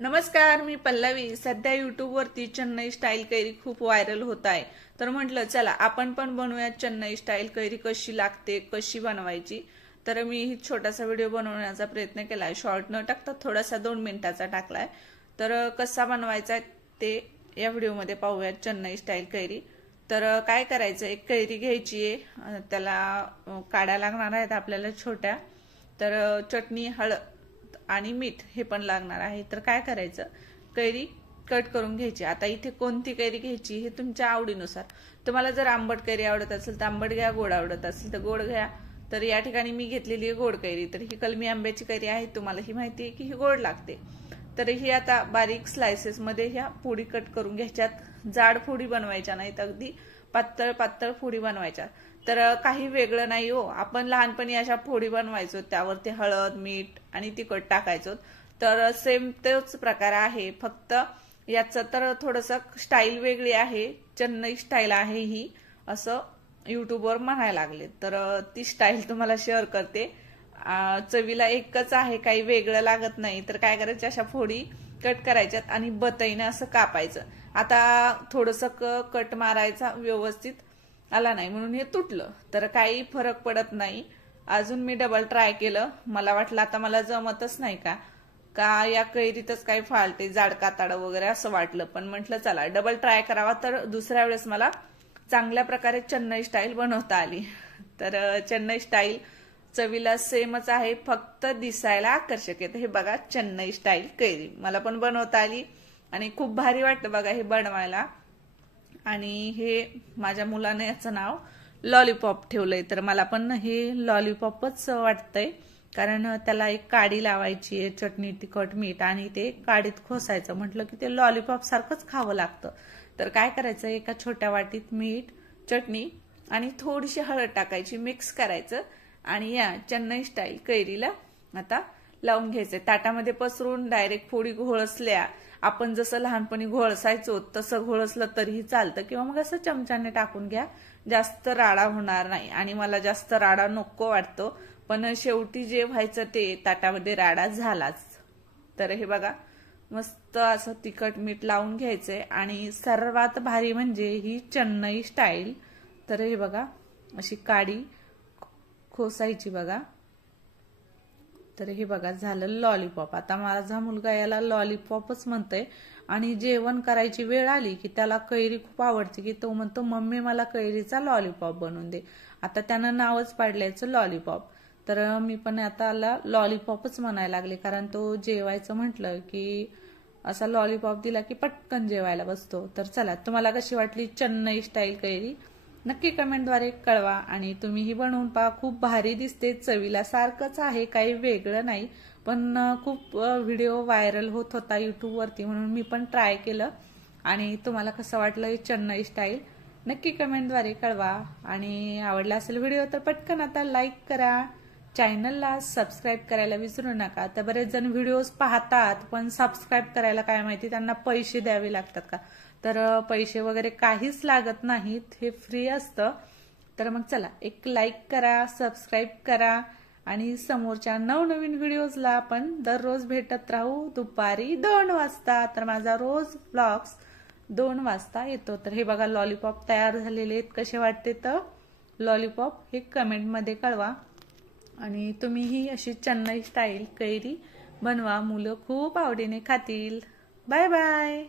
नमस्कार, मी पल्लवी। सध्या YouTube वरती चेन्नई स्टाईल कैरी खूप व्हायरल होत आहे। तर म्हटलं चला आपण पण बनवूया चेन्नई स्टाईल कैरी कशी लागते, कशी बनवायची। तर मी ही छोटासा व्हिडिओ बनवण्याचा प्रयत्न केलाय। शॉर्ट न टाकता थोडासा 2 मिनिटाचा टाकलाय। तर कसा बनवायचा ते या व्हिडिओमध्ये पाहूया चेन्नई स्टाईल कैरी। तर काय करायचं, एक कैरी घ्यायची आहे, त्याला काड्या लागणार आहेत आपल्याला छोट्या। तर चटणी, हळद आणि मीठ हे पण लागणार आहे। तर काय करायचं, कैरी कट करून घ्यायची। आता इथे कोणती कैरी घ्यायची हे तुमच्या आवडीनुसार। तुम्हाला जर आंबट कैरी आवडत असेल तर आंबट घ्या, गोड आवडत असेल तर गोड घ्या। तर या ठिकाणी मी घेतलेली आहे गोड कैरी। तर ही कलमी आंब्याची कैरी आहे, तुम्हाला ही माहिती आहे की ही गोड लागते। तर ही आता बारीक स्लाइसेस मध्ये ह्या फोडी कट करून घ्यायच्यात। जाड फोडी बनवायच्या नाहीत, अगदी पातळ पातळ फोडी बनवायच्या। तर काही वेगळं नाही हो, आपण लहानपणी अशा फोडी बनवायचो, त्यावरती हळद, मीठ आणि तिखट टाकायचो। तर सेम तोच प्रकार आहे, फक्त याचं तर थोडंसं स्टाईल वेगळी आहे, चेन्नई स्टाईल आहे ही, असं युट्यूबवर म्हणायला लागले। तर ती स्टाईल तुम्हाला शेअर करते। चवीला एकच आहे, काही वेगळं लागत नाही। तर काय करायचं, अशा फोडी कट करायच्यात आणि बतईने असं कापायचं। आता थोडंसं कट मारायचा, व्यवस्थित आला नाही म्हणून हे तुटलं, तर काही फरक पडत नाही। अजून मी डबल ट्राय केलं, मला वाटलं आता मला जमतच नाही का या कैरीतच काही फाल्ट आहे, जाड कातड वगैरे असं वाटलं। पण म्हटलं चला डबल ट्राय करावा, तर दुसऱ्या वेळेस मला चांगल्या प्रकारे चेन्नई स्टाईल बनवता आली। तर चेन्नई स्टाईल चवीला सेमच आहे, फक्त दिसायला आकर्षक आहे। हे बघा, चेन्नई स्टाईल कैरी मला पण बनवता आली आणि खूप भारी वाटतं बघा हे बनवायला। आणि हे माझ्या मुलाने याचं नाव लॉलीपॉप ठेवलंय। तर मला पण हे लॉलीपॉपच वाटतंय, कारण त्याला एक काडी लावायची आहे, चटणी, तिखट, मीठ आणि ते काडीत खोसायचं। म्हटलं की ते लॉलीपॉप सारखंच खावं लागतं। तर काय करायचं, एका छोट्या वाटीत मीठ, चटणी आणि थोडीशी हळद टाकायची, मिक्स करायचं आणि या चेन्नई स्टाईल कैरीला आता लावून घ्यायचं। ताटामध्ये पसरून डायरेक्ट फोडी घोळसल्या, आपण जसं लहानपणी घोळसायचो तसं घोळसलं तरीही चालतं, किंवा मग असं चमच्याने टाकून घ्या, जास्त राडा होणार नाही। आणि मला जास्त राडा नको वाटतो, पण शेवटी जे व्हायचं ते ताटामध्ये राडा झालाच। तर हे बघा, मस्त असं तिखट मीठ लावून घ्यायचंय। आणि सर्वात भारी म्हणजे ही चेन्नई स्टाईल। तर हे बघा, अशी काडी खोसायची बघा। तर हे बघा, झालं लॉलीपॉप। आता माझा मुलगा याला लॉलीपॉपच म्हणतोय। आणि जेवण करायची वेळ आली की त्याला कैरी खूप आवडते, की तो म्हणतो मम्मी मला कैरीचा लॉलीपॉप बनवून दे। आता त्यानं नावच पाडल्याचं लॉलीपॉप। तर मी पण आता लॉलीपॉपच म्हणायला लागले, कारण तो जेवायचं म्हटलं की असा लॉलीपॉप दिला की पटकन जेवायला बसतो। तर चला, तुम्हाला कशी वाटली चेन्नई स्टाईल कैरी नक्की कमेंटद्वारे कळवा। आणि तुम्हीही बनवून पहा, खूप भारी दिसते, चवीला सारखंच आहे, काही वेगळं नाही। पण खूप व्हिडिओ व्हायरल होत होता युट्यूबवरती, म्हणून मी पण ट्राय केलं। आणि तुम्हाला कसं वाटलं चेन्नई स्टाईल नक्की कमेंटद्वारे कळवा। आणि आवडला असेल व्हिडिओ तर पटकन आता लाईक करा, चॅनलला सबस्क्राईब करायला विसरू नका। तर बरेच जण व्हिडिओज पाहतात, पण सबस्क्राईब करायला काय माहिती त्यांना पैसे द्यावे लागतात का? तर पैसे वगैरे काहीच लागत नाहीत, हे फ्री असतं। तर मग चला, एक लाईक करा, सबस्क्राईब करा आणि समोरच्या नवनवीन व्हिडिओजला आपण दररोज भेटत राहू दुपारी 2 वाजता। तर माझा रोज व्लॉग्स 2 वाजता येतो। तर हे बघा, लॉलीपॉप तयार झालेले आहेत, कसे वाटते तर लॉलीपॉप हे कमेंटमध्ये कळवा। आणि तुम्हीही अशी चेन्नई स्टाईल कैरी बनवा, मुलं खूप आवडीने खातील। Bye bye.